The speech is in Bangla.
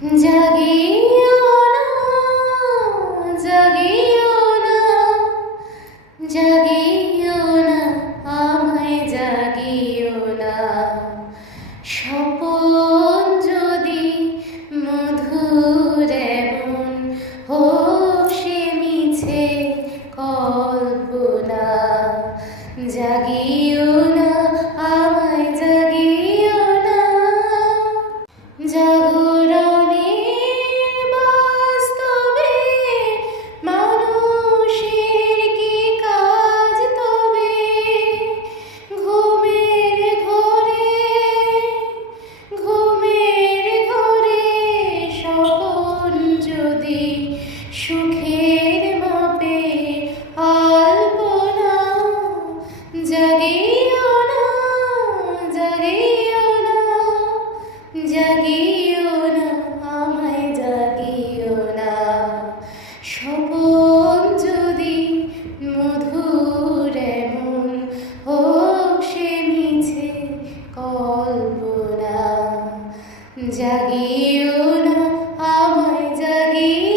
জাগিও না, জাগিও না, জাগিও না, আমায় জাগিও না। স্বপন যদি মধুর এমন হোক সে মিছে কল্পনা। জাগিও না, আমায় জাগিও না। জাগরণের বাস্তবে মানুষের কি কাজ তবে? ঘুমের ঘোরে, ঘুমের ঘোরে স্বপন যদি সুখের মাপে আলপনা। জাগিও না, জাগিও না, জাগিও না, আমায় জাগিও না। স্বপন যদি মধুর এমন হোক সে মিছে কল্পনা। জাগিও না, আমায় জাগিও